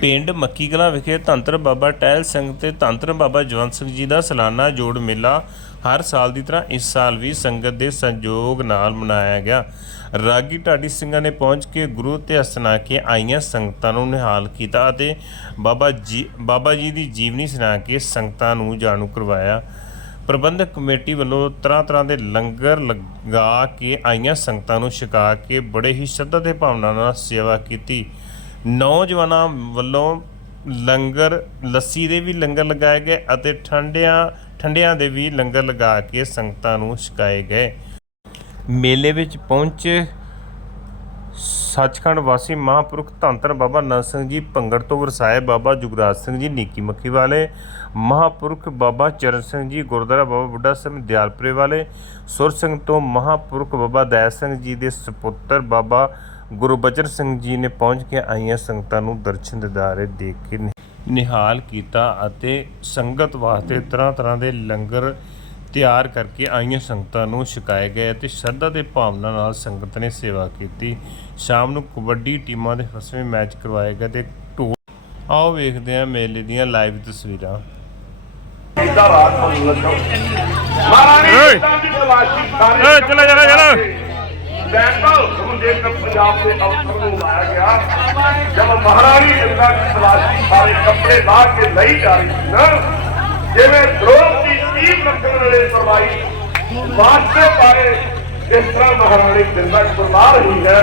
ਪਿੰਡ ਮੱਕੀ ਕਲਾਂ ਵਿਖੇ ਧੰਤਰ ਬਾਬਾ ਟਹਿਲ ਸਿੰਘ ਤੇ ਧੰਤਰ ਬਾਬਾ ਜਵੰਤ ਸਿੰਘ ਜੀ ਦਾ ਸਾਲਾਨਾ ਜੋੜ ਮੇਲਾ ਹਰ ਸਾਲ ਦੀ ਤਰ੍ਹਾਂ ਇਸ ਸਾਲ ਵੀ ਸੰਗਤ ਦੇ ਸੰਯੋਗ ਨਾਲ ਮਨਾਇਆ ਗਿਆ। ਰਾਗੀ ਢਾਡੀ ਸਿੰਘਾਂ ਨੇ ਪਹੁੰਚ ਕੇ ਗੁਰੂ ਤੇ ਅਸਨਾ ਕੇ ਆਈਆਂ ਸੰਗਤਾਂ ਨੂੰ ਨਿਹਾਲ ਕੀਤਾ ਅਤੇ ਬਾਬਾ ਜੀ ਬਾਬਾ ਜੀ ਦੀ ਜੀਵਨੀ ਸੁਣਾ ਕੇ ਸੰਗਤਾਂ ਨੂੰ ਜਾਣੂ ਕਰਵਾਇਆ। ਪ੍ਰਬੰਧਕ ਕਮੇਟੀ ਵੱਲੋਂ ਤਰ੍ਹਾਂ ਤਰ੍ਹਾਂ ਦੇ ਲੰਗਰ ਲਗਾ ਕੇ ਆਈਆਂ ਸੰਗਤਾਂ ਨੂੰ ਛਕਾ ਕੇ ਬੜੇ ਹੀ ਸ਼ਰਧਾ ਤੇ ਭਾਵਨਾ ਨਾਲ ਸੇਵਾ ਕੀਤੀ। ਨੌਜਵਾਨਾਂ ਵੱਲੋਂ ਲੰਗਰ, ਲੱਸੀ ਦੇ ਵੀ ਲੰਗਰ ਲਗਾਏ ਗਏ ਅਤੇ ਠੰਡਿਆਂ ਠੰਡਿਆਂ ਦੇ ਵੀ ਲੰਗਰ ਲਗਾ ਕੇ ਸੰਗਤਾਂ ਨੂੰ ਛਕਾਏ ਗਏ। ਮੇਲੇ ਵਿੱਚ ਪਹੁੰਚੇ ਸੱਚਖੰਡ ਵਾਸੀ ਮਹਾਂਪੁਰਖ ਧੰਨ ਬਾਬਾ ਨੰਦ ਸਿੰਘ ਜੀ, ਭੰਗੜ ਤੋਂ ਵਰਸਾਏ ਬਾਬਾ ਜੁਗਰਾਜ ਸਿੰਘ ਜੀ, ਨੀਕੀ ਮੱਖੀ ਵਾਲੇ, ਮਹਾਂਪੁਰਖ ਬਾਬਾ ਚਰਨ ਸਿੰਘ ਜੀ, ਗੁਰਦੁਆਰਾ ਬਾਬਾ ਬੁੱਢਾ ਸਿੰਘ ਦਿਆਲਪੁਰੇ ਵਾਲੇ, ਸੁਰ ਸਿੰਘ ਤੋਂ ਮਹਾਂਪੁਰਖ ਬਾਬਾ ਦਇਆ ਸਿੰਘ ਜੀ ਦੇ ਸੁਪੁੱਤਰ ਬਾਬਾ ਗੁਰਬਚਨ ਸਿੰਘ ਜੀ ਨੇ ਪਹੁੰਚ ਕੇ ਆਈਆਂ ਸੰਗਤਾਂ ਨੂੰ ਦਰਸ਼ਨ ਦਿਦਾਰੇ ਦੇ ਕੇ ਨਿਹਾਲ ਕੀਤਾ ਅਤੇ ਸੰਗਤ ਵਾਸਤੇ ਤਰ੍ਹਾਂ ਤਰ੍ਹਾਂ ਦੇ ਲੰਗਰ ਤਿਆਰ ਕਰਕੇ ਆਈਆਂ ਸੰਗਤਾਂ ਨੂੰ ਛਕਾਏ ਗਏ ਅਤੇ ਸ਼ਰਧਾ ਤੇ ਭਾਵਨਾ ਨਾਲ ਸੰਗਤ ਨੇ ਸੇਵਾ ਕੀਤੀ ਸ਼ਾਮ ਨੂੰ ਕਬੱਡੀ ਟੀਮਾਂ ਦੇ ਫਸਵੇਂ ਮੈਚ ਕਰਵਾਏ ਗਏ ਤੇ ਢੋਲ ਆਓ ਵੇਖਦੇ ਹਾਂ ਮੇਲੇ ਦੀਆਂ ਲਾਈਵ ਤਸਵੀਰਾਂ ਦਾ ਰਾਜ ਨੂੰ ਲੱਗਾ ਮਹਾਰਾਣੀ। ਜਿੱਦਾਂ ਦੀ ਤਲਾਸ਼ੀ ਸਾਰੇ ਓਏ, ਚਲਾ, ਚਲਾ, ਚਲਾ। ਬੈਂਕਲ ਹੁਣ ਜੇਕਰ ਪੰਜਾਬ ਦੇ ਅਫਸਰ ਨੂੰ ਲਾਇਆ ਗਿਆ। ਜਦ ਮਹਾਰਾਣੀ ਜਿੱਦਾਂ ਦੀ ਤਲਾਸ਼ੀ ਸਾਰੇ ਕੱਪੜੇ ਲਾ ਕੇ ਲਈ ਜਾ ਰਹੀ ਸੀ ਨਾ, ਜਿਵੇਂ ਦਰੋਹ ਦੀ ਰੱਖਣ ਵੇਲੇ ਸਰਵਾਈ ਵਾਸਤੇ ਪਾਏ ਇਸ ਤਰ੍ਹਾਂ ਮਹਾਰਾਣੀ ਜਿੰਦਾ ਕੁਰਬਾ ਰਹੀ ਹੈ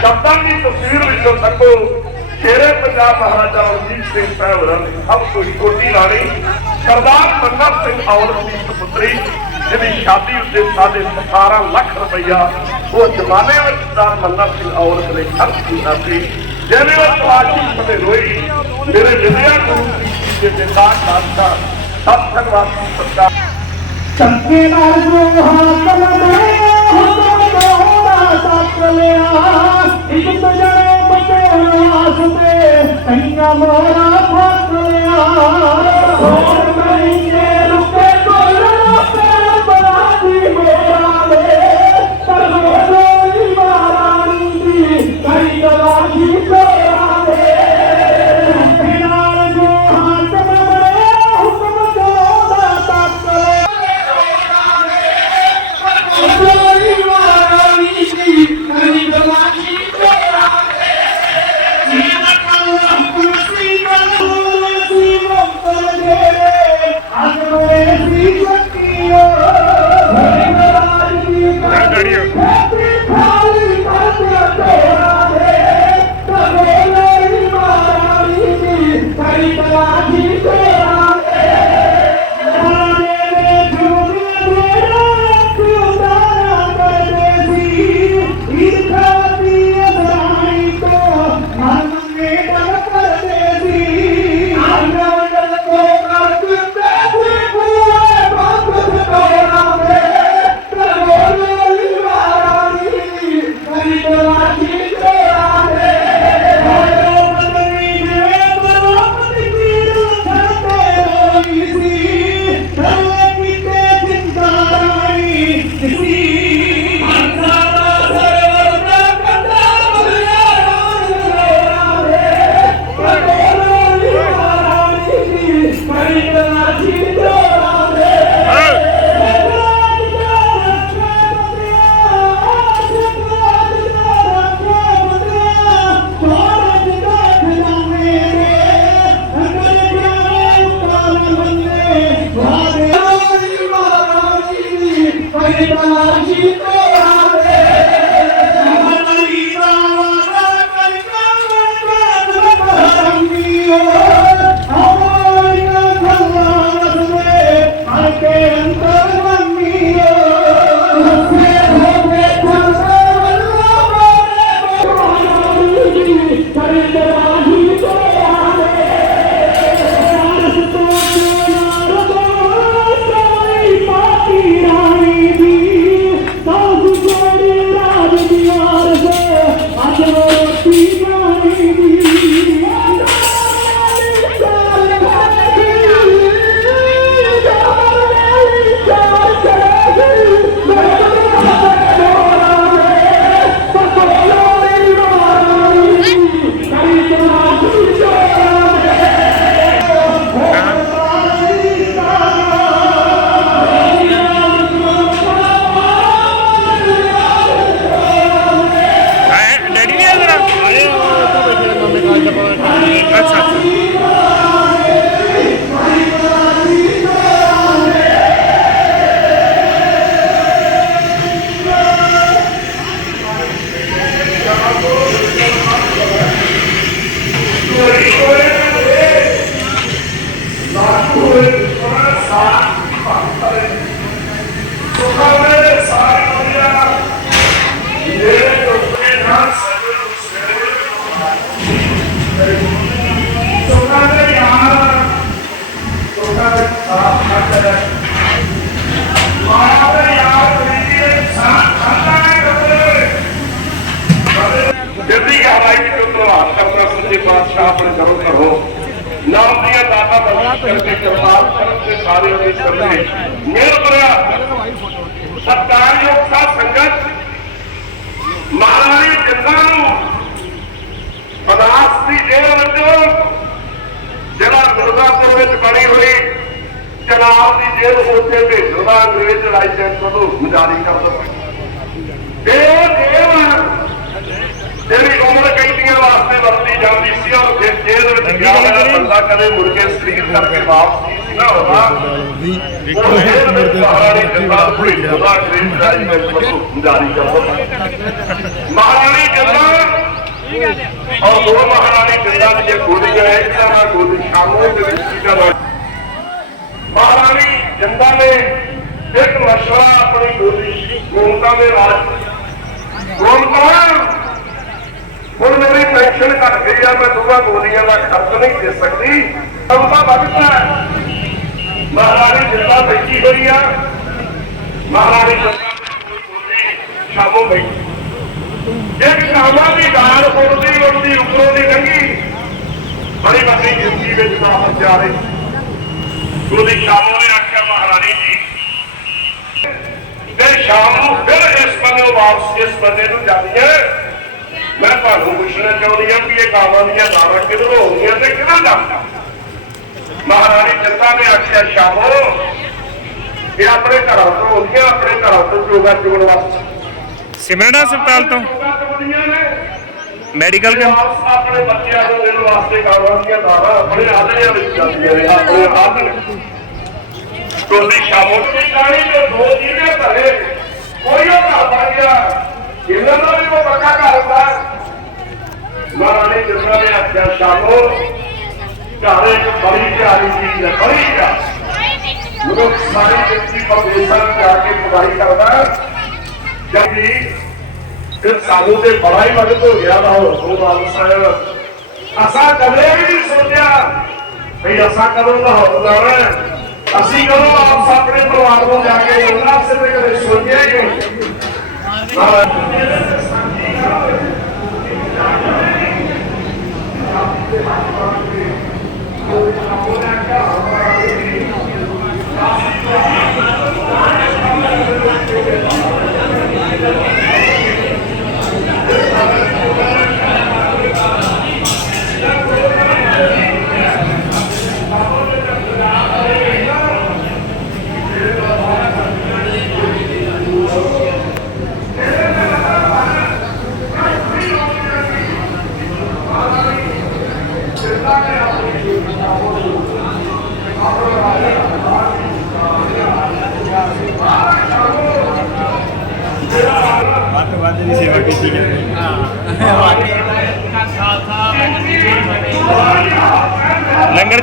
ਸ਼ਬਦਾਂ ਦੀ ਤਸਵੀਰ ਵਿੱਚੋਂ ਤੱਕੋ ਸ਼ੇਰੇ ਪੰਜਾਬ ਮਹਾਰਾਜਾ ਰਣਜੀਤ ਸਿੰਘ ਸਾਹਿਬ ਹੋਰਾਂ ਦੀ ਸਭ ਤੋਂ ਛੋਟੀ ਰਾਣੀ ਸਰਦਾਰ ਮੰਨਾ ਸਿੰਘ ਔਲਖ ਦੀ ਪੁੱਤਰੀ ਜਿਹਦੀ ਸ਼ਾਦੀ ਉੱਤੇ ਸਾਡੇ 17 ਲੱਖ ਰੁਪਈਆ, ਉਹ ਜ਼ਮਾਨੇ ਵਿੱਚ ਸਰਦਾਰ ਮੰਨਾ ਸਿੰਘ ਔਲਖ ਨੇ ਖਰਚ ਕੀਤਾ ਸੀ। ਜਿਵੇਂ ਉਹ ਤਲਾਸ਼ੀ ਸਮੇਂ ਰੋਈ, ਮੇਰੇ ਜਿੰਦਿਆਂ ਗੁਰੂ ਦੇ ਦਿਦਾਰ ਦਾ ਸਭ ਸੰਗਵਾਸੀ ਸਰਦਾਰ ਚੰਕੇ ਨਾਲ ਜੋ ਹਾਕਮ ਨੇ ਹੁਕਮ ਦੋੜਾ ਤੱਕ ਲਿਆ। ਇੱਕ ਜਣੇ ਬਚੇ ਵਾਸਤੇ, ਕਈਆਂ ਮੋਰਾ ਫੱਕ ਲਿਆ। ਹੋਰ ਮਹੀਨੇ ਜਲਦੀ ਹਵਾਈ ਵਿੱਚ ਉਤਰਵਾ ਕਰਨਾ ਸੱਚੇ ਪਾਤਸ਼ਾਹ ਆਪਣੇ ਘਰੋਂ ਕਰੋ ਨਾਮ ਦੀਆਂ ਦਾਤਾ ਬਖਸ਼ ਕਰਕੇ ਕਿਰਪਾਲ ਕਰਨ ਤੇ ਸਾਰੇ ਉਹਦੇ ਸਰਦੇ ਮੇਰ ਕਰਿਆ ਸਤਿਕਾਰਯੋਗ ਸਾਧ ਸੰਗਤ ਮਹਾਰਾਣੀ ਜਿੰਦਾਂ ਨੂੰ ਪਦਾਰਥ ਦੀ ਜੇਲ੍ਹ ਵਿੱਚੋਂ ਜਿਹੜਾ ਗੁਰਦਾਸਪੁਰ ਵਿੱਚ ਬਣੀ ਹੋਈ ਚਨਾਬ ਦੀ ਜੇਲ੍ਹ ਉੱਥੇ ਭੇਜਣ ਦਾ ਅੰਗਰੇਜ਼ ਲਾਇਸੈਂਸ ਨੂੰ ਜਾਰੀ ਕਰ ਦਿੱਤਾ ਤੇ ਉਹ ਜੇਲ੍ਹ ਜਿਹੜੀ ਉਮਰ ਕੈਦੀਆਂ ਵਾਸਤੇ ਵਰਤੀ ਜਾਂਦੀ ਸੀ ਉਹ ਫਿਰ ਜੇਲ੍ਹ ਵਿੱਚ ਗਿਆ ਹੋਇਆ ਬੰਦਾ ਕਦੇ ਮੁੜ ਕੇ ਸਰੀਰ ਕਰਕੇ ਵਾਪਸ ਨਹੀਂ ਸੀ ਨਾ ਆਉਂਦਾ ਉਹ ਜੇਲ੍ਹ ਵਿੱਚ ਮਹਾਰਾਣੀ ਜਿੰਦਾਂ ਨੂੰ ਭੇਜਣ ਦਾ ਅੰਗਰੇਜ਼ ਲਾਇਸੈਂਸ ਕਰ ਦਿੱਤਾ ਮਹਾਰਾਣੀ ਜਿੰਦਾਂ ਔਰ ਉਹ ਮਹਾਰਾਣੀ ਜਿੰਦਾਂ ਦੀ ਜੇ ਹੈ ਕਿ ਨਾ ਗੋਲੀ ਸ਼ਾਮੋ ਦੇ ਵਿੱਚ ਸੀਗਾ ਮਹਾਰਾਣੀ ਜਿੰਦਾਂ ਨੇ ਇੱਕ ਮਸ਼ਵਰਾ ਆਪਣੀ ਗੋਲੀ ਗੋਲਕਾਂ ਦੇ ਰਾਜ ਗੋਲਕਾਂ ਹੁਣ ਮੇਰੀ ਪੈਨਸ਼ਨ ਘਟ ਗਈ ਆ ਮੈਂ ਦੋਵਾਂ ਗੋਲੀਆਂ ਦਾ ਖਰਚ ਨਹੀਂ ਦੇ ਸਕਦੀ ਸਭਾ ਭਗਤਾ ਮਹਾਰਾਣੀ ਜਿੰਦਾ ਬੈਠੀ ਹੋਈ ਆ ਮਹਾਰਾਣੀ ਜਿੰਦਾ ਸ਼ਾਮੋ ਬੈਠੀ ਇੱਕ ਕਾਮਾ ਦੀ ਦਾਲ ਉੜਦੀ ਉੜਦੀ ਉੱਪਰੋਂ ਦੀ ਲੰਗੀ ਬੜੀ ਵੱਡੀ ਗਿਣਤੀ ਵਿੱਚ ਵਾਪਸ ਜਾ ਰਹੀ। ਉਹਦੀ ਸ਼ਾਮੋ ਨੇ ਆਖਿਆ, ਮਹਾਰਾਣੀ ਜੀ, ਤੇ ਸ਼ਾਮ ਨੂੰ ਫਿਰ ਇਸ ਬੰਨੇ ਵਾਪਸ, ਇਸ ਬੰਨੇ ਨੂੰ ਜਾਂਦੀ ਹੈ ਮੈਂ ਤੁਹਾਨੂੰ ਪੁੱਛਣਾ ਚਾਹੁੰਦੀ ਹਾਂ ਕਿ ਇਹ ਕਾਮਾਂ ਦੀਆਂ ਦਾਰਾਂ ਕਿਧਰੋਂ ਹੋਣੀਆਂ ਤੇ ਕਿਹਨਾਂ ਜਾਂਦਾ ਮਹਾਰਾਣੀ ਜੱਤਾ ਨੇ ਆਖਿਆ, ਸ਼ਾਮੋ, ਇਹ ਆਪਣੇ ਘਰਾਂ ਤੋਂ ਆਉਂਦੀਆਂ, ਆਪਣੇ ਘਰਾਂ ਤੋਂ ਜੋਗਾ ਜੋੜ ਵਾਸਤੇ ਸਿਮਰਨ ਹਸਪਤਾਲ ਤੋਂ। ਚੁਗਦੀਆਂ ਨੇ। ਮੈਡੀਕਲ ਵਾਪਸ ਆਪਣੇ ਬੱਚਿਆਂ ਨੂੰ ਦੇਣ ਵਾਸਤੇ ਕਾਮਾਂ ਦੀਆਂ ਦਾਰਾਂ ਆਪਣੇ ਆਦਰਿਆਂ ਵਿੱਚ ਜਾਂਦੀਆਂ ਨੇ ਆਪਣੇ ਆਦਰ ਕੋਈ ਸ਼ਾਮੋ ਦੀ ਕਾਣੀ ਤੇ ਦੋ ਜੀਵੇ ਧਰੇ। ਕੋਈ ਉਹ ਘਰ ਬਣ ਗਿਆ। ਇਹਨਾਂ ਦਾ ਵੀ ਉਹ ਪੱਕਾ ਘਰ ਹੁੰਦਾ। ਮਹਾਰਾਣੀ ਜਿੰਨਾ ਨੇ ਆਖਿਆ ਸ਼ਾਮੋ ਘਰ ਇੱਕ ਬੜੀ ਪਿਆਰੀ ਚੀਜ਼ ਹੈ ਬੜੀ ਪਿਆਰੀ। ਮਨੁੱਖ ਸਾਰੀ ਜ਼ਿੰਦਗੀ ਪਰਦੇਸਾਂ ਨੂੰ ਜਾ ਕੇ ਕਮਾਈ ਕਰਦਾ ਜਦ ਵੀ ਫਿਰ ਸਾਨੂੰ ਤੇ ਬੜਾ ਹੀ ਮਦਦ ਹੋ ਗਿਆ ਨਾ ਉਹ ਵਾਪਸ ਆਇਆ ਅਸਾਂ ਕਦੇ ਵੀ ਨਹੀਂ ਸੋਚਿਆ ਵੀ ਅਸਾਂ ਕਦੋਂ ਦਾ ਹੋਣਾ ਅਸੀਂ ਕਦੋਂ ਆਪ ਆਪਣੇ ਪਰਿਵਾਰ ਨੂੰ ਜਾ ਕੇ ਮਿਲਣਾ ਸਿਰ ਤੇ ਕਦੇ ਸੋਚਿਆ ਹੀ ਨਹੀਂ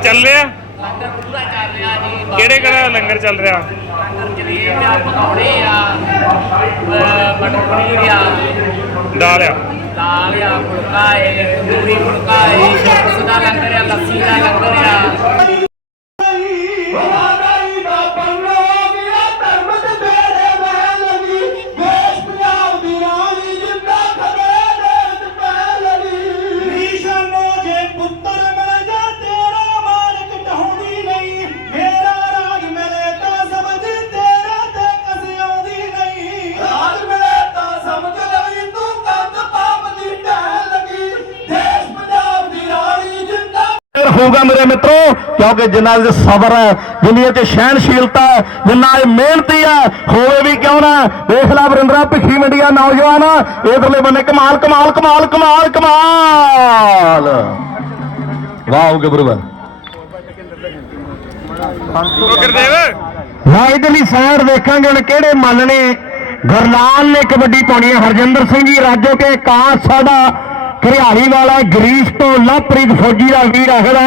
ਚੱਲ ਰਿਹਾ? ਲੰਗਰ ਪੂਰਾ ਚੱਲ ਰਿਹਾ ਜੀ ਕਿਹੜੇ ਕਿਹੜਾ ਲੰਗਰ ਚੱਲ ਰਿਹਾ? ਲੰਗਰ ਜਲੇਬ ਆ ਪਕੌੜੇ ਆ ਅਹ ਮਟਰ ਪਨੀਰ ਆ। ਦਾਲ ਆ। ਦਾਲ ਆ ਫੁਲਕਾ ਏ ਤੰਦੂਰੀ ਫੁਲਕਾ ਏ ਉਸ ਦਾ ਲੰਗਰ ਆ ਲੱਸੀ ਦਾ ਲੰਗਰ ਆ। ਹੋਊਗਾ ਮੇਰੇ ਮਿੱਤਰੋ ਕਿਉਂਕਿ ਜਿੰਨਾ ਦੇ ਸਬਰ ਹੈ ਜਿੰਨੀ ਤੇ ਸਹਿਣਸ਼ੀਲਤਾ ਹੈ ਜਿੰਨਾ ਇਹ ਮਿਹਨਤੀ ਹੈ ਹੋਵੇ ਵੀ ਕਿਉਂ ਨਾ। ਦੇਖ ਲੈ ਵਰਿੰਦਰਾ ਭਿੱਖੀ ਮੰਡੀਆ ਨੌਜਵਾਨ ਇਧਰਲੇ ਬੰਨੇ ਕਮਾਲ ਕਮਾਲ ਕਮਾਲ ਕਮਾਲ ਕਮਾਲ। ਵਾਹ ਗੱਭਰੂ ਵਾਹ ਹਾਂ ਇਧਰਲੀ ਸਾਈਡ ਦੇਖਾਂਗੇ ਹੁਣ ਕਿਹੜੇ ਮੱਲ ਨੇ। ਗੁਰਲਾਲ ਨੇ ਕਬੱਡੀ ਪਾਉਣੀ ਹੈ ਹਰਜਿੰਦਰ ਸਿੰਘ ਜੀ ਰਾਜੋ ਕੇ ਕਾਸ ਸਾਡਾ। ਘਰਿਆਲੀ ਵਾਲਾ ਗਰੀਸ ਤੋਂ ਲਵਪ੍ਰੀਤ ਫੌਜੀ ਦਾ ਵੀਰ ਆਖਦਾ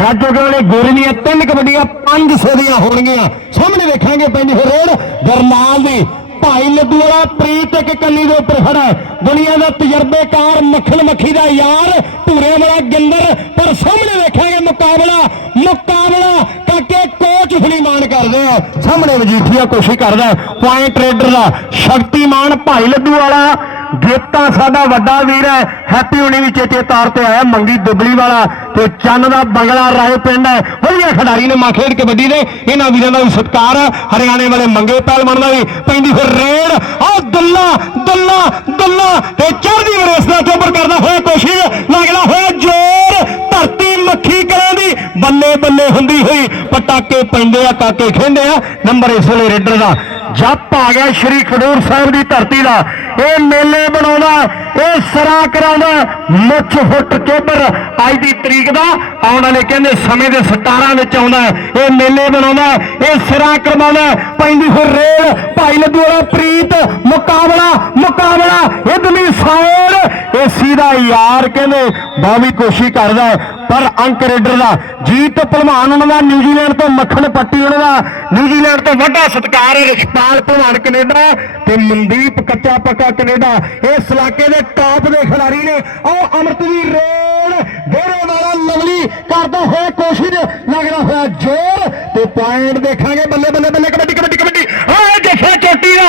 ਰਾਜੋ ਕੇ ਗੋਰੀ ਦੀਆਂ ਤਿੰਨ ਕਬੱਡੀਆਂ 500 ਦੀਆਂ ਹੋਣਗੀਆਂ। ਸਾਹਮਣੇ ਵੇਖਾਂਗੇ ਪੈਂਦੀ ਹੋ ਰੇਡ ਗੁਰਲਾਲ ਦੀ। ਭਾਈ ਲੱਡੂ ਵਾਲਾ ਪ੍ਰੀਤ ਇੱਕ ਕੰਨੀ ਦੇ ਉੱਪਰ ਖੜਾ ਹੈ। ਦੁਨੀਆ ਦਾ ਤਜਰਬੇਕਾਰ, ਮੱਖਣ ਮੱਖੀ ਦਾ ਯਾਰ ਭੂਰੇ ਵਾਲਾ ਗਿੰਦਰ। ਪਰ ਸਾਹਮਣੇ ਵੇਖਾਂਗੇ ਮੁਕਾਬਲਾ ਮੁਕਾਬਲਾ ਕਾਕੇ ਕੋਚ ਫਲੀਮਾਨ ਕਰਦੇ ਆ। ਸਾਹਮਣੇ ਵਜੀਠੀਆ ਕੋਸ਼ਿਸ਼ ਕਰਦਾ ਪੁਆਇੰਟ ਰੇਡਰ ਦਾ ਸ਼ਕਤੀਮਾਨ ਭਾਈ ਲੱਡੂ ਵਾਲਾ ਗੇਤਾ ਸਾਡਾ ਵੱਡਾ ਵੀਰ ਹੈ। ਹੈਪੀ ਹੁਣੀ ਵੀ ਚੇਤੇ ਤੌਰ ਤੇ ਆਇਆ, ਮੰਗੀ ਦੁਬਲੀ ਵਾਲਾ ਤੇ ਚੰਨ ਦਾ ਬੰਗਲਾ ਰਾਏ ਪਿੰਡ ਹੈ। ਵਧੀਆ ਖਿਡਾਰੀ ਨੇ ਮਾਂ ਖੇਡ ਕਬੱਡੀ ਦੇ। ਇਹਨਾਂ ਵੀਰਾਂ ਦਾ ਵੀ ਸਤਿਕਾਰ ਹੈ। ਹਰਿਆਣੇ ਵਾਲੇ ਮੰਗੇ ਪਹਿਲਵਾਨ ਦਾ ਵੀ ਪੈਂਦੀ ਫਿਰ ਰੇਡ। ਆ ਦੁੱਲਾ ਦੁੱਲਾ ਦੁੱਲਾ ਤੇ ਚੜ੍ਹਦੀ ਰੇਸ ਦਾ ਚੋਬਰ ਕਰਦਾ ਹੋਇਆ ਕੋਸ਼ਿਸ਼। ਲੱਗਦਾ ਹੋਇਆ ਜ਼ੋਰ। ਧਰਤੀ ਮੱਖੀ ਕਰਾਂ ਦੀ ਬੱਲੇ ਬੱਲੇ ਹੁੰਦੀ ਹੋਈ। ਪਟਾਕੇ ਪੈਂਦੇ ਆ, ਕਾਕੇ ਖੇਂਦੇ ਆ। ਨੰਬਰ ਇਸ ਵੇਲੇ ਰੇਡਰ ਦਾ। ਜੱਪ ਆ ਗਿਆ ਸ਼੍ਰੀ ਖਡੂਰ ਸਾਹਿਬ ਦੀ ਧਰਤੀ ਦਾ। ਇਹ ਮੇਲੇ ਬਣਾਉਂਦਾ, ਇਹ ਸਰਾ ਕਰਾਉਂਦਾ, ਮੁੱਛ ਫੁੱਟ ਚੋਬਰ। ਅੱਜ ਦੀ ਤਰੀਕ ਦਾ, ਆਉਣ ਵਾਲੇ ਕਹਿੰਦੇ ਸਮੇਂ ਦੇ ਸਟਾਰਾਂ ਵਿੱਚ ਆਉਂਦਾ ਇਹ ਮੇਲੇ ਬਣਾਉਂਦਾ, ਇਹ ਸਿਰਾ ਕਰਵਾਉਂਦਾ ਪੈਂਦੀ ਫਿਰ ਰੇਲ, ਭਾਈ ਲੱਡੂ ਵਾਲਾ ਪ੍ਰੀਤ, ਮੁਕਾਬਲਾ ਮੁਕਾਬਲਾ ਇਦਲੀ ਸਾਇਰ ਏਸੀ ਦਾ ਯਾਰ ਕਹਿੰਦੇ, ਬਾਵੀ ਕੋਸ਼ਿਸ਼ ਕਰਦਾ ਪਰ ਅੰਕ ਰੇਡਰ ਦਾ ਜੀਤ ਭਲਵਾਨ ਉਹਨਾਂ ਦਾ, ਨਿਊਜ਼ੀਲੈਂਡ ਤੋਂ ਮੱਖਣ ਪੱਟੀ ਉਹਨਾਂ ਦਾ, ਨਿਊਜ਼ੀਲੈਂਡ ਤੋਂ ਵੱਡਾ ਸਤਿਕਾਰ ਹੈ ਰਿਸ਼ਪਾਲ ਭਲਵਾਨ ਕੈਨੇਡਾ ਤੇ ਮਨਦੀਪ ਕੱਚਾ ਪੱਕਾ ਕੈਨੇਡਾ। ਇਸ ਇਲਾਕੇ ਦੇ ਟਾਪ ਦੇ ਖਿਡਾਰੀ ਨੇ, ਉਹ ਅਮਰਤਵੀਰ ਰੇਡ ਡੇਰੇ ਵਾਲਾ ਲਵਲੀ ਕਰਦਾ ਹੋਇਆ ਕੋਸ਼ਿਸ਼, ਲੱਗਦਾ ਹੋਇਆ ਜ਼ੋਰ ਤੇ ਪੁਆਇੰਟ ਦੇਖਾਂਗੇ ਬੱਲੇ ਬੱਲੇ ਬੱਲੇ ਕਬੱਡੀ ਕਬੱਡੀ ਕਬੱਡੀ। ਆਏ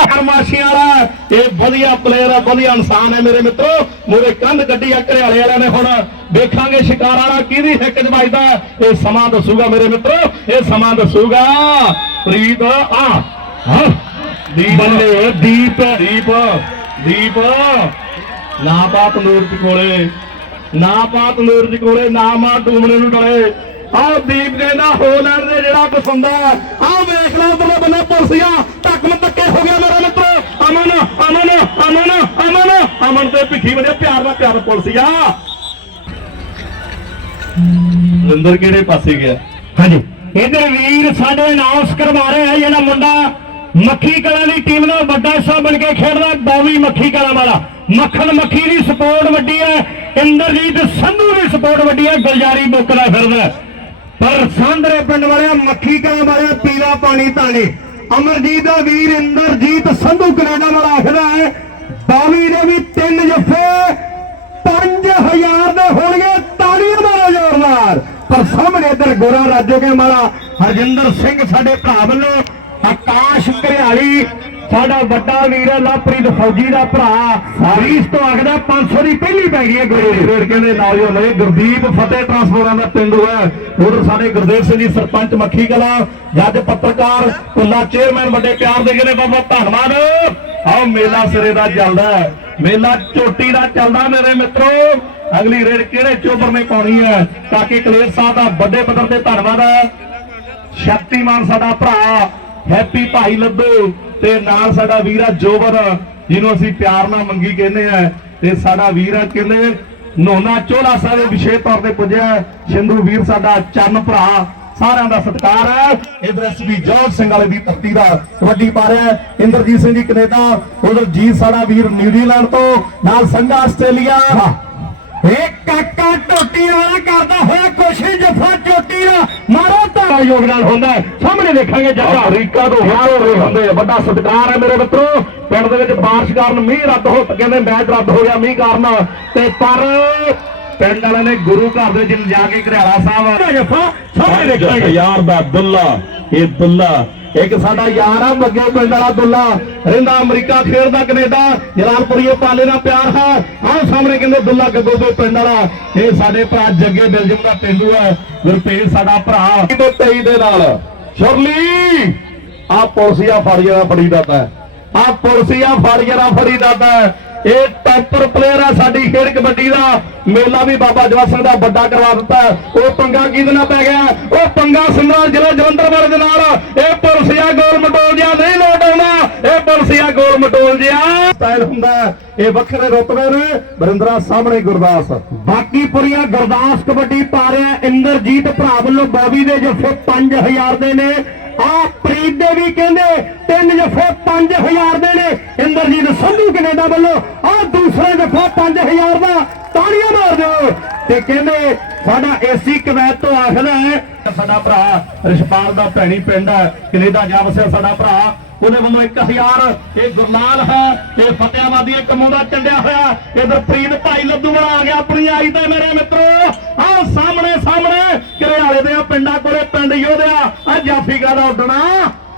ਫਰਮਾਸ਼ੀਆਂ ਵਾਲਾ। ਇਹ ਵਧੀਆ ਪਲੇਅਰ ਆ ਵਧੀਆ ਇਨਸਾਨ ਹੈ ਮੇਰੇ ਮਿੱਤਰੋ। ਮੂਰੇ ਕੰਧ ਕੱਢੀ ਆ ਘਰਿਆਲੇ ਵਾਲਿਆਂ ਨੇ ਹੁਣ। ਦੇਖਾਂਗੇ ਸ਼ਿਕਾਰ ਵਾਲਾ ਕਿਹਦੀ ਹਿੱਕ ਚ ਵੱਜਦਾ ਇਹ ਸਮਾਂ ਦੱਸੂਗਾ ਮੇਰੇ ਮਿੱਤਰੋ। ਇਹ ਸਮਾਂ ਦੱਸੂਗਾ। ਪ੍ਰੀਤ ਆ। ਹਾਂ। ਦੀਪ। ਬੱਲੇ ਦੀਪ। ਦੀਪ। ਦੀਪ। ਨਾ ਬਾਤ ਨੂਰ ਜੀ ਕੋਲੇ। ਨਾ ਬਾਤ ਨੂਰ ਜੀ ਕੋਲੇ ਨਾ ਮਾਂ ਡੂਮਣੇ ਨੂੰ ਡਲੇ ਆਹ ਦੀਪ ਕਹਿੰਦਾ ਹੋਲੈਂਡ ਦੇ ਜਿਹੜਾ ਪਸੰਦ ਹੈ। ਆਹ ਵੇਖ ਲਓ ਬੱਲੇ ਬੱਲੇ ਪੁਲਸੀਆਂ। ਟੱਕ ਮ ਤੱਕੇ ਹੋ ਗਿਆ ਮੇਰਾ ਮਿੱਤਰ। ਅਮਨ ਅਮਨ ਅਮਨ ਅਮਨ ਅਮਨ ਤੇ ਭਿੱਖੀ ਬਣੇ ਪਿਆਰ ਨਾਲ ਪਿਆਰ ਪੁਲਸੀਆ ਰਿੰਦਰ ਕਿਹੜੇ ਪਾਸੇ ਗਿਆ? ਹਾਂਜੀ। ਇਧਰ ਵੀਰ ਸਾਡੇ ਅਨਾਉਂਸ ਕਰਵਾ ਰਹੇ ਆ ਜਿਹੜਾ ਮੁੰਡਾ ਮੱਖੀ ਕਲਾਂ ਦੀ ਟੀਮ ਦਾ ਵੱਡਾ ਹਿੱਸਾ ਬਣ ਕੇ ਖੇਡਦਾ ਬੌਵੀ ਮੱਖੀ ਕਲਾਂ ਵਾਲਾ। ਮੱਖਣ ਮੱਖੀ ਦੀ ਸਪੋਰਟ ਵੱਡੀ ਹੈ ਇੰਦਰਜੀਤ ਸੰਧੂ ਦੀ ਸਪੋਰਟ ਵੱਡੀ ਹੈ ਗਲਜਾਰੀ ਬੁੱਕਦਾ ਫਿਰਦਾ। ਪਰ ਸਾਂਦਰੇ ਪਿੰਡ ਵਾਲਿਆ ਮੱਖੀ ਕਲਾਂ ਵਾਲਿਆ ਪੀਲਾ ਪਾਣੀ ਤਾਣੇ ਅਮਰਜੀਤ ਦਾ ਵੀਰ ਇੰਦਰਜੀਤ ਸੰਧੂ ਕੈਨੇਡਾ ਵਾਲਾ ਆਖਦਾ ਹੈ ਬਾਵੀ ਦੇ ਵੀ ਤਿੰਨ ਜੱਫੇ 5000 ਦੇ ਹੋਣਗੇ ਤਾੜੀਆਂ ਮਾਰੋ ਜ਼ੋਰਦਾਰ। ਪਰ ਸਾਹਮਣੇ ਇੱਧਰ ਗੋਰਾ ਰਾਜੋ ਕੇ ਮਾਰਾ, ਹਰਜਿੰਦਰ ਸਿੰਘ ਸਾਡੇ ਭਰਾ ਵੱਲੋਂ ਆਕਾਸ਼ ਘਰਿਆਲੀ ਸਾਡਾ ਵੱਡਾ ਵੀਰ ਹੈ ਲਵਪ੍ਰੀਤ ਫੌਜੀ ਦਾ ਭਰਾ। ਸਾਰੀਸ ਤੋਂ ਆਖਦਾ 500 ਦੀ ਪਹਿਲੀ ਪੈ ਗਈ ਹੈ ਗੋਰੇ ਦੀ ਫੇਰ ਕਹਿੰਦੇ ਨੌਜਵਾਨ ਨੇ ਗੁਰਦੀਪ ਫਤਿਹ ਟਰਾਂਸਪੋਰਟਾਂ ਦਾ ਪਿੰਡੂ ਹੈ ਉਧਰ ਸਾਡੇ ਗੁਰਦੇਵ ਸਿੰਘ ਜੀ, ਸਰਪੰਚ ਮੱਖੀ ਕਲਾ, ਜੱਜ ਪੱਤਰਕਾਰ ਪੁੱਲਾ ਚੇਅਰਮੈਨ ਵੱਡੇ ਪਿਆਰ ਦੇ ਗਏ ਬਹੁਤ ਧੰਨਵਾਦ। ਆਓ ਮੇਲਾ ਸਿਰੇ ਦਾ ਚੱਲਦਾ ਹੈ। ਮੇਲਾ ਚੋਟੀ ਦਾ ਚੱਲਦਾ ਮੇਰੇ ਮਿੱਤਰੋ। ਅਗਲੀ ਰੇਡ ਕਿਹੜੇ ਚੋਬਰ ਨੇ ਪਾਉਣੀ ਹੈ? ਤਾਂ ਕਿ ਕਲੇਰ ਸਾਹਿਬ ਦਾ ਵੱਡੇ ਪੱਧਰ ਤੇ ਧੰਨਵਾਦ ਹੈ। ਸ਼ਕਤੀਮਾਨ ਸਾਡਾ ਭਰਾ, ਹੈਪੀ ਭਾਈ ਲੱਡੂ। ਤੇ ਨਾਲ ਸਾਡਾ ਵੀਰਾ ਜੋਬਰ, ਜਿਹਨੂੰ ਅਸੀਂ ਪਿਆਰ ਨਾਲ ਮੰਗੀ ਕਹਿੰਦੇ ਆ, ਤੇ ਸਾਡਾ ਵੀਰ ਕਹਿੰਦੇ, ਨੋਨਾ ਚੋਲਾ ਸਾਡੇ ਵਿਸ਼ੇ ਤੌਰ ਤੇ ਪੁੱਜਿਆ, ਸਿੰਧੂ ਵੀਰ ਸਾਡਾ ਚੰਨ ਭਰਾ, ਸਾਰਿਆਂ ਦਾ ਸਤਿਕਾਰ ਹੈ ਇਧਰ ਐਸਪੀ ਜੋਰ ਸਿੰਘ ਵਾਲੇ ਦੀ ਧਰਤੀ ਦਾ ਕਬੱਡੀ ਪਾ ਰਿਹਾ ਹੈ। ਇੰਦਰਜੀਤ ਸਿੰਘ ਜੀ ਕੈਨੇਡਾ, ਉਧਰ ਜੀਤ ਸਾਡਾ ਵੀਰ ਨਿਊਜ਼ੀਲੈਂਡ ਤੋਂ, ਨਾਲ ਸੰਘਾ ਆਸਟ੍ਰੇਲੀਆ ਇਹ ਕਾਕਾ ਟੋਟੀ ਵਾਲਾ ਕਰਦਾ ਹੋਇਆ ਕੋਸ਼ਿਸ਼ ਜਫਾ ਚੋਟੀ ਦਾ ਮਾਰੋ ਤਾਂ। ਯੋਗਦਾਨ ਹੁੰਦਾ ਹੈ। ਸਾਹਮਣੇ ਦੇਖਾਂਗੇ ਜੱਗਾ ਅਮਰੀਕਾ ਤੋਂ ਹੋਏ ਹੁੰਦੇ ਆ। ਵੱਡਾ ਸਤਿਕਾਰ ਹੈ ਮੇਰੇ ਮਿੱਤਰੋ। ਪਿੰਡ ਦੇ ਵਿੱਚ ਬਾਰਿਸ਼ ਕਾਰਨ ਮੀਂਹ ਰੱਦ ਹੋ ਕਹਿੰਦੇ ਮੈਚ ਰੱਦ ਹੋ ਗਿਆ ਮੀਂਹ ਕਾਰਨ। ਤੇ ਪਰ ਪਿੰਡ ਵਾਲਿਆਂ ਨੇ ਗੁਰੂ ਘਰ ਦੇ ਵਿੱਚ ਜਾ ਕੇ ਘਰਿਆਲਾ ਸਾਹਿਬ ਜਫਾ। ਸਾਹਮਣੇ ਦੇਖਾਂਗੇ। ਯਾਰ ਦਾ ਦੁੱਲਾ। ਇਹ ਦੁੱਲਾ ਇੱਕ ਸਾਡਾ ਯਾਰ ਆ, ਬੱਗੇ ਪਿੰਡ ਵਾਲਾ ਦੁੱਲਾ। ਰਹਿੰਦਾ ਅਮਰੀਕਾ, ਖੇਡਦਾ ਕੈਨੇਡਾ ਜਲਾਲਪੁਰੀਏ ਪਾਲੇ ਨਾਲ ਪਿਆਰ ਹੈ। ਆਹ ਸਾਹਮਣੇ ਕਹਿੰਦੇ ਦੁੱਲਾ ਗੱਗੋ ਦੇ ਪਿੰਡ ਵਾਲਾ। ਇਹ ਸਾਡੇ ਭਰਾ ਜੱਗੇ ਬਿਲਜਮ ਦਾ ਪਿੰਡੂ ਹੈ ਗੁਰਪ੍ਰੀਤ ਸਾਡਾ ਭਰਾ। ਤੇ 23 ਦੇ ਨਾਲ। ਸ਼ੁਰਲੀ ਆ ਪੁਲਸੀਆ ਫੜੀਆ ਫੜੀ ਦਾਤਾ। ਆ ਪੁਲਸੀਆ ਫੜੀਆ ਫੜੀ ਦਾਤਾ। ਇਹ ਟੌਪਰ ਪਲੇਅਰ ਆ ਸਾਡੀ ਖੇਡ ਕਬੱਡੀ ਦਾ। ਮੇਲਾ ਵੀ ਬਾਬਾ ਜਵਾਹਰ ਸਿੰਘ ਦਾ ਵੱਡਾ ਕਰਵਾ ਦਿੱਤਾ ਉਹ ਪੰਗਾ ਕਿਹਦੇ ਨਾਲ ਪੈ ਗਿਆ? ਉਹ ਪੰਗਾ ਸਿੰਘਾਂ ਜ਼ਿਲ੍ਹਾ ਜਲੰਧਰ ਵਾਲੇ ਦੇ ਨਾਲ। ਇਹ ਪੁਲਸੀਆ ਗੋਲ ਮਟੋਲ ਜਿਆ ਨਹੀਂ ਲੋਟ ਆਉਂਦਾ। ਇਹ ਪੁਲਸੀਆ ਗੋਲ ਮਟੋਲ ਜਿਆ ਸਟਾਈਲ ਹੁੰਦਾ ਹੈ। ਇਹ ਵੱਖਰੇ ਰੁਤਬੇ ਨੇ। ਬਰਿੰਦਰਾ ਸਾਹਮਣੇ ਗੁਰਦਾਸ। ਬਾਕੀ ਪੁਰੀਆਂ ਗੁਰਦਾਸ ਕਬੱਡੀ ਪਾ ਰਿਹਾ ਇੰਦਰਜੀਤ ਭਰਾ ਵੱਲੋਂ ਬੌਬੀ ਦੇ ਜੱਫੇ 5000 ਦੇ ਨੇ। ਆ ਪ੍ਰੀਤ ਦੇ ਵੀ ਕਹਿੰਦੇ, ਤਿੰਨ ਜੱਫੇ 5000 ਦੇ ਨੇ। ਇੰਦਰਜੀਤ ਸੰਧੂ ਕੈਨੇਡਾ ਵੱਲੋਂ? ਆ ਦੂਸਰਾ ਜੱਫਾ 5000 ਦਾ। ਤਾੜੀਆਂ ਮਾਰ ਦਿਓ। ਤੇ ਕਹਿੰਦੇ, ਸਾਡਾ ਏਸੀ ਕਵੈਤ ਤੋਂ ਆਖਦਾ ਹੈ, ਸਾਡਾ ਭਰਾ ਰਿਸ਼ਪਾਲ ਦਾ ਭੈਣੀ ਪਿੰਡ ਹੈ। ਕੈਨੇਡਾ ਜਾ ਵਸਿਆ ਸਾਡਾ ਭਰਾ। ਉਹਦੇ ਵੱਲੋਂ 1000 ਇਹ ਗੁਰਲਾਲ ਹੈ, ਇਹ ਫਤਿਆਬਾਦੀ ਇਹ ਕਮਾਉਂਦਾ ਚੰਡਿਆ ਹੋਇਆ। ਇਧਰ ਪ੍ਰੀਤ ਭਾਈ ਲੱਦੂ ਵਾਲਾ ਆ ਗਿਆ, ਆਪਣੀ ਆਈ ਤੇ ਮੇਰੇ ਮਿੱਤਰੋ। ਆਹ ਸਾਹਮਣੇ ਸਾਹਮਣੇ ਘਰਿਆਲੇ ਦੇ ਪਿੰਡਾਂ ਕੋਲੇ ਪਿੰਡ ਯੋਧਿਆ। ਆ ਜਾਫੀਗਾ ਦਾ ਉੱਡਣਾ,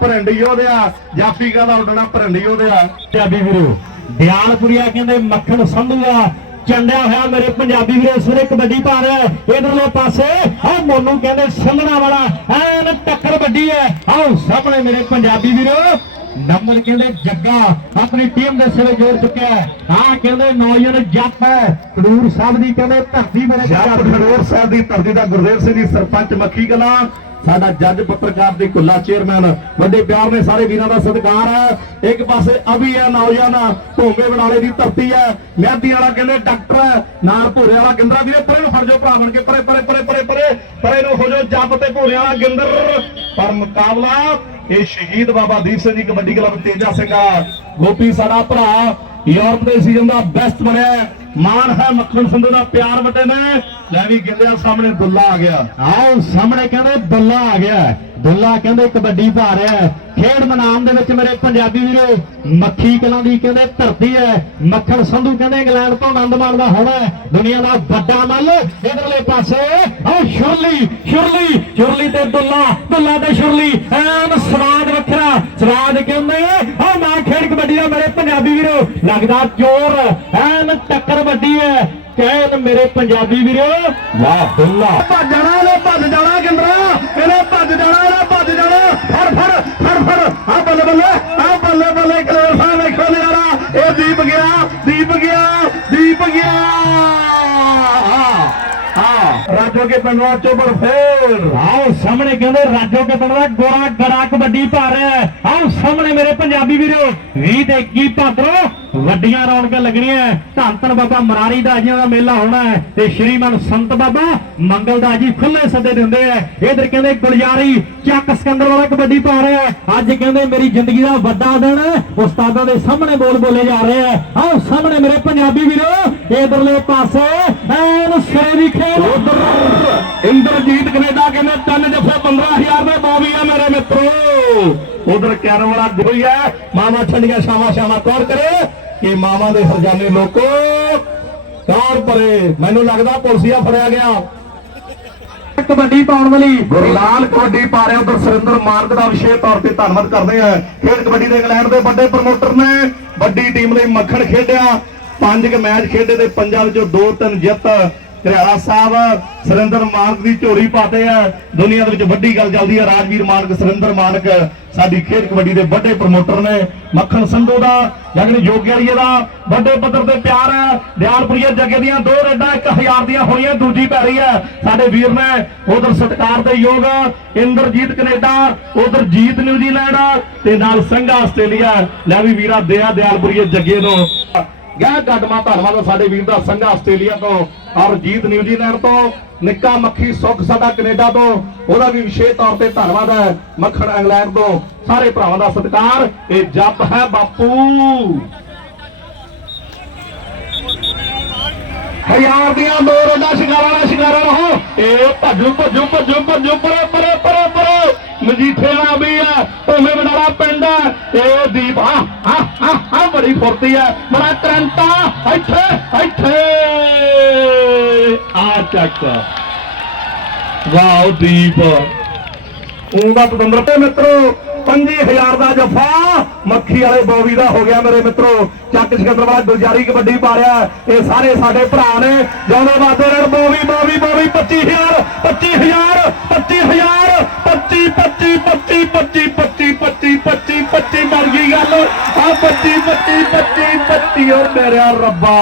ਭਰਿੰਡ ਯੋਧਿਆ। ਜਾਫੀਗਾ ਦਾ ਉੱਡਣਾ, ਭਰਿੰਡ ਯੋਧਿਆ। ਪੰਜਾਬੀ ਵੀਰੋ, ਦਿਆਲਪੁਰੀਆ ਕਹਿੰਦੇ ਮੱਖਣ ਸੰਧੂਆ। ਚੰਡਿਆ ਹੋਇਆ ਮੇਰੇ ਪੰਜਾਬੀ ਵੀਰੋ ਸਵੇਰੇ ਵੇਲੇ ਕਬੱਡੀ ਪਾ ਰਿਹਾ ਇਧਰਲੇ ਪਾਸੇ, ਆ ਮੋਨੂ ਕਹਿੰਦੇ ਸੰਘਣਾ ਵਾਲਾ ਐਨ ਟੱਕਰ ਵੱਡੀ ਹੈ। ਆਓ ਸਾਹਮਣੇ ਮੇਰੇ ਪੰਜਾਬੀ ਵੀਰੋ ਨੰਬਰ ਕਹਿੰਦੇ ਜੱਗਾ। ਆਪਣੀ ਟੀਮ ਦੇ ਸਿਰੇ ਜੋੜ ਚੁੱਕਿਆ ਹੈ। ਆ ਕਹਿੰਦੇ ਨੌਜਵਾਨ ਜੱਟ ਹੈ। ਖਡੂਰ ਸਾਹਿਬ ਦੀ ਕਹਿੰਦੇ ਧਰਤੀ ਮੇਰੇ ਪੰਜਾਬੀ। ਖਡੂਰ ਸਾਹਿਬ ਦੀ ਧਰਤੀ ਦਾ ਗੁਰਦੇਵ ਸਿੰਘ ਜੀ ਸਰਪੰਚ ਮੱਖੀ ਕਲਾਂ। ਸਾਡਾ ਜੱਜ ਪੱਤਰਕਾਰ ਦੀ ਕੁੱਲਾ ਚੇਅਰਮੈਨ, ਵੱਡੇ ਪਿਆਰ ਨੇ ਸਾਰੇ ਵੀਰਾਂ ਦਾ ਸਤਿਕਾਰ ਹੈ। ਇੱਕ ਪਾਸੇ ਅਭੀ ਹੈ, ਨੌਜਵਾਨ ਭੋਂਗੇ ਬਡਾਲੇ ਦੀ ਧਰਤੀ ਹੈ। ਮਹਿੰਦੀ ਵਾਲਾ ਕਹਿੰਦੇ ਡਾਕਟਰ ਹੈ, ਨਾਲ ਭੂਰੇ ਵਾਲਾ ਗਿੰਦਰਾ ਵੀਰੇ, ਪਰੇ ਨੂੰ ਫੜ ਜਾਓ ਭਰਾ ਬਣ ਕੇ, ਪਰੇ ਪਰੇ ਪਰੇ ਪਰੇ ਪਰੇ ਪਰੇ ਨੂੰ ਹੋ ਜਾਓ ਜੱਬ ਤੇ ਭੋਰੇ ਵਾਲਾ ਗਿੰਦਰ। ਪਰ ਮੁਕਾਬਲਾ ਇਹ ਸ਼ਹੀਦ ਬਾਬਾ ਦੀਪ ਸਿੰਘ ਜੀ ਕਬੱਡੀ ਕਲੱਬ ਤੇਜਾ ਸਿੰਘ ਆ। ਗੋਪੀ ਸਾਡਾ ਭਰਾ ਯੂਰਪ ਦੇ ਸੀਜ਼ਨ ਦਾ ਬੈਸਟ ਬਣਿਆ ਹੈ। ਮਾਣ ਹੈ, ਮੱਖਣ ਸੰਧੂ ਦਾ ਪਿਆਰ ਵਟੇ ਨੇ। ਲੈ ਵੀ ਗਿੱਲਿਆ ਸਾਹਮਣੇ ਦੁੱਲਾ ਆ ਗਿਆ। ਆਓ, ਸਾਹਮਣੇ ਕਹਿੰਦੇ ਦੁੱਲਾ ਆ ਗਿਆ ਦੁੱਲਾ ਕਹਿੰਦੇ ਕਬੱਡੀ ਭਾਰ ਹੈ। ਖੇਡ ਮੈਦਾਨ ਦੇ ਵਿੱਚ ਮੇਰੇ ਪੰਜਾਬੀ ਵੀਰੋ, ਮੱਖੀ ਕਲਾਂ ਦੀ ਕਹਿੰਦੇ ਧਰਤੀ ਹੈ। ਮੱਖਣ ਸੰਧੂ ਕਹਿੰਦੇ ਇੰਗਲੈਂਡ ਤੋਂ ਆਨੰਦ ਮਾਣਦਾ ਹੋਣਾ ਹੈ। ਦੁਨੀਆ ਦਾ ਵੱਡਾ ਮੱਲ ਇਧਰਲੇ ਪਾਸੇ। ਉਹ ਸ਼ੁਰਲੀ ਸ਼ੁਰਲੀ ਸ਼ੁਰਲੀ ਤੇ ਦੁੱਲਾ ਦੁੱਲਾ ਤੇ ਸ਼ੁਰਲੀ। ਐਨ ਸਵਾਦ ਵੱਖਰਾ, ਸਵਾਦ ਕਹਿੰਦੇ ਉਹ ਨਾ ਖੇਡ ਕਬੱਡੀ ਦਾ ਮੇਰੇ ਪੰਜਾਬੀ ਵੀਰੋ, ਲੱਗਦਾ ਜ਼ੋਰ ਐਨ ਟੱਕਰ ਵੱਡੀ ਹੈ। ਕਹਿਣ ਮੇਰੇ ਪੰਜਾਬੀ ਵੀਰੋ, ਵਾਹ ਦੁੱਲਾ। ਭੱਜ ਜਾਣਾ ਇਹਨੇ ਭੱਜ ਜਾਣਾ ਗਿੰਦਰਾ ਇਹਨੇ ਭੱਜ ਜਾਣਾ ਇਹਨੇ ਭੱਜ ਜਾਣਾ। ਫੜ ਫੜ ਫੜ ਫੜ। ਆ ਬੱਲੇ ਬੱਲੇ ਆ ਬੱਲੇ ਬੱਲੇ ਕਲੇਰ ਸਾਹਿਬ ਵੇਖੋ ਨਿਆਰਾ। ਇਹ ਦੀਪ ਗਿਆ ਦੀਪ ਗਿਆ ਦੀਪ ਗਿਆ। ਆ ਰਾਜੋ ਕੇ ਪਿੰਡਵਾ ਚੋਬਰ ਫੇਰ। ਆਓ ਸਾਹਮਣੇ ਕਹਿੰਦੇ ਰਾਜੋ ਕੇ ਪਿੰਡ ਦਾ ਗੋਰਾ ਗੜਾ ਕਬੱਡੀ ਪਾ ਰਿਹਾ ਹੈ। ਆਓ ਸਾਹਮਣੇ ਮੇਰੇ ਪੰਜਾਬੀ ਵੀਰੋ 20 ਤੇ 21 ਭਾਦਰੋਂ ਵੱਡੀਆਂ ਰੌਣਕਾਂ ਲੱਗਣੀਆਂ ਧੰਨ ਧੰਨ ਬਾਬਾ ਮਰਾਰੀ ਦਾਜੀਆਂ ਦਾ ਮੇਲਾ ਹੋਣਾ ਹੈ ਤੇ ਸ਼੍ਰੀਮਨ ਸੰਤ ਬਾਬਾ ਮੰਗਲ ਦਾਸ ਖੁੱਲੇ ਸੱਦੇ ਦਿੰਦੇ ਆ ਇਧਰ ਕਹਿੰਦੇ ਗੁਲਜਾਰੀ, ਚੱਕ ਸਿਕੰਦਰ ਵਾਲਾ ਕਬੱਡੀ ਪਾ ਰਿਹਾ ਅੱਜ ਕਹਿੰਦੇ ਮੇਰੀ ਜ਼ਿੰਦਗੀ ਦਾ ਵੱਡਾ ਦਿਨ ਉਸਤਾਦਾਂ ਦੇ ਸਾਹਮਣੇ ਬੋਲ ਬੋਲੇ ਜਾ ਰਹੇ ਆ ਆਓ ਸਾਹਮਣੇ ਮੇਰੇ ਪੰਜਾਬੀ ਵੀਰੋ, ਇਧਰਲੇ ਪਾਸੇ ਐਨ ਸਿਰੇ ਦੀ ਖੇਡ। ਉਧਰ ਇੰਦਰਜੀਤ ਕੈਨੇਡਾ ਕਹਿੰਦੇ ਤਿੰਨ ਜੱਫੇ 15000 ਦੇ ਬੋਵੀ ਆ ਮੇਰੇ ਮਿੱਤਰੋ। ਉਧਰ ਕੈਰਮ ਵਾਲਾ ਗੋਈ ਹੈ ਮਾਮਾ ਛੰਡੀਆਂ ਸ਼ਾਮਾ ਸ਼ਾਮਾ ਕੌਣ ਕਰੇ? ਕਿ ਮਾਮਾ ਦੇ ਹਰਜਾਨੇ ਲੋਕੋ? ਕੌਣ ਪਰੇ? ਮੈਨੂੰ ਲੱਗਦਾ ਪੁਲਸੀਆ ਫੜਿਆ ਗਿਆ। ਕਬੱਡੀ ਪਾਉਣ ਵਾਲੀ ਗੁਰਲਾਲ ਕਬੱਡੀ ਪਾ ਰਿਹਾ ਉਧਰ ਸੁਰਿੰਦਰ ਮਾਰਕ ਦਾ ਵਿਸ਼ੇਸ਼ ਤੌਰ ਤੇ ਧੰਨਵਾਦ ਕਰਦੇ ਆ। ਖੇਡ ਕਬੱਡੀ ਦੇ ਇੰਗਲੈਂਡ ਦੇ ਵੱਡੇ ਪ੍ਰਮੋਟਰ ਨੇ ਵੱਡੀ ਟੀਮ ਲਈ ਮੱਖਣ ਖੇਡਿਆ। ਪੰਜ ਕ ਮੈਚ ਖੇਡੇ ਤੇ ਪੰਜਾਬ ਵਿੱਚੋਂ ਦੋ ਤਿੰਨ ਜਿੱਤ। ਘਰਿਆਲਾ ਸਾਹਿਬ, ਸੁਰਿੰਦਰ ਮਾਰਕ ਦੀ ਝੋਲੀ ਪਾਤੇ ਆ। ਦੁਨੀਆ ਦੇ ਵਿੱਚ ਵੱਡੀ ਗੱਲ ਚੱਲਦੀ ਹੈ ਰਾਜਵੀਰ ਮਾਨਕ, ਸੁਰਿੰਦਰ ਮਾਨਕ, ਸਾਡੀ ਖੇਡ ਕਬੱਡੀ ਦੇ ਵੱਡੇ ਪ੍ਰਮੋਟਰ ਨੇ। ਮੱਖਣ ਸੰਧੂ ਦਾ ਜਗਨ ਜੋਗਿਆਰੀਏ ਦਾ ਵੱਡੇ ਪੱਧਰ ਤੇ ਪਿਆਰ ਹੈ ਦਿਆਲਪੁਰੀਏ ਜੱਗੇ ਦੀਆਂ ਦੋ ਰੇਡਾਂ 1000 ਦੀਆਂ ਹੋਣੀਆਂ, ਦੂਜੀ ਪੈ ਰਹੀ ਹੈ ਸਾਡੇ ਵੀਰ ਨੇ ਉਧਰ ਸਤਿਕਾਰ ਦੇ ਯੋਗ, ਇੰਦਰਜੀਤ ਕੈਨੇਡਾ, ਉਧਰ ਜੀਤ ਨਿਊਜ਼ੀਲੈਂਡ ਤੇ ਨਾਲ ਸੰਘਾ ਆਸਟ੍ਰੇਲੀਆ। ਲੈ ਵੀ ਵੀਰਾ, ਦਿਆ ਦਿਆਲਪੁਰੀਏ ਜੱਗੇ ਤੋਂ ਗਹਿ ਗੱਡਮਾ ਦਾ ਸਾਡੇ ਵੀਰ ਦਾ, ਸੰਘਾ ਆਸਟ੍ਰੇਲੀਆ ਤੋਂ। ਔਰਜੀਤ ਨਿਊਜ਼ੀਲੈਂਡ ਤੋਂ, ਨਿੱਕਾ ਮੱਖੀ ਸੁੱਖ ਸਾਡਾ ਕੈਨੇਡਾ ਤੋਂ, ਉਹਦਾ ਵੀ ਵਿਸ਼ੇਸ਼ ਤੌਰ ਤੇ ਧੰਨਵਾਦ ਹੈ, ਮੱਖਣ ਇੰਗਲੈਂਡ ਤੋਂ। ਸਾਰੇ ਭਰਾਵਾਂ ਦਾ ਸਤਿਕਾਰ, ਇਹ ਜੱਪ ਹੈ ਬਾਪੂ। ਹਜ਼ਾਰ ਦੀਆਂ ਦੋ ਰੋਡਾ ਸ਼ਿਕਾਰਾ ਦਾ ਸ਼ਿਕਾਰਾ ਰਹੋ ਇਹ ਭੱਜੂ ਭੱਜੂ ਭੱਜੂ ਭੱਜੂ, ਪਰੇ ਪਰੇ ਪਰੇ ਪਰੇ ਮਜੀਠੇ ਵਾਲਾ ਵੀ ਹੈ ਭੂਮੇ ਬਨਾਲਾ ਪਿੰਡ ਹੈ ਇਹ ਦੀਪ ਆ ਆ ਆ ਆ ਬੜੀ ਫੁਰਤੀ ਹੈ ਬੜਾ ਕਰੰਟਾ ਇੱਥੇ ਇੱਥੇ। ਆ, ਚੱਕ। ਵਾਓ ਦੀਪ। ਉਹਦਾ ਪਤੰਦਰ ਤੇ ਮਿੱਤਰੋ 25000 ਦਾ ਜਫਾ। ਮੱਖੀ ਵਾਲੇ ਬੋਵੀ ਦਾ ਹੋ ਗਿਆ ਮੇਰੇ ਮਿੱਤਰੋ। ਚੱਕ ਸਿਕੰਦਰਾਬਾਦ ਗੁਲਜਾਰੀ ਕਬੱਡੀ ਪਾ ਰਿਹਾ ਇਹ ਸਾਰੇ ਸਾਡੇ ਭਰਾ ਨੇ। ਜਿਉਂਦੇ ਵਾਦੇ ਰਹਿਣ ਬੋਵੀ ਬੋਵੀ ਬੋਵੀ 25000 25000 25000 ਆ 25 25 25 25 ਓ ਮੇਰਾ ਰੱਬਾ।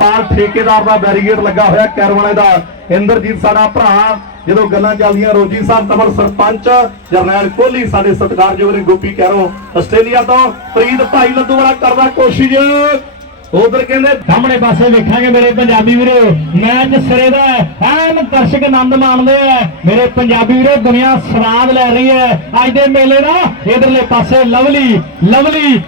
ਪਾਰਟੀ ਠੇਕੇਦਾਰ ਦਾ ਬੈਰੀਗੇਡ ਲੱਗਾ ਹੋਇਆ ਕੈਰਵਾਲੇ ਦਾ। ਇੰਦਰਜੀਤ ਸਾਡਾ ਭਰਾ, ਜਦੋਂ ਗੱਲਾਂ ਚੱਲਦੀਆਂ, ਰੋਜੀ ਸਾਹਿਬ ਤਮਰ ਸਰਪੰਚ, ਜਰਨੈਲ ਕੋਹਲੀ ਸਾਡੇ ਸਤਿਕਾਰਯੋਗ ਨੇ ਗੋਪੀ ਕੈਰੋ ਆਸਟ੍ਰੇਲੀਆ ਤੋਂ। ਪ੍ਰੀਤ ਭਾਈ ਲੱਦੂ ਵਾਲਾ ਕਰਦਾ ਕੋਸ਼ਿਸ਼। ਉਧਰ ਕਹਿੰਦੇ, ਸਾਹਮਣੇ ਪਾਸੇ ਵੇਖਾਂਗੇ ਮੇਰੇ ਪੰਜਾਬੀ ਵੀਰੋ, ਮੈਚ ਸਿਰੇ ਦਾ ਐਨ ਦਰਸ਼ਕ ਆਨੰਦ ਮਾਣਦੇ ਆ। ਮੇਰੇ ਪੰਜਾਬੀ ਵੀਰੋ, ਦੁਨੀਆ ਸਵਾਦ ਲੈ ਰਹੀ ਹੈ। ਅੱਜ ਦੇ ਮੇਲੇ ਦਾ ਇਧਰਲੇ ਪਾਸੇ ਲਵਲੀ ਲਵਲੀ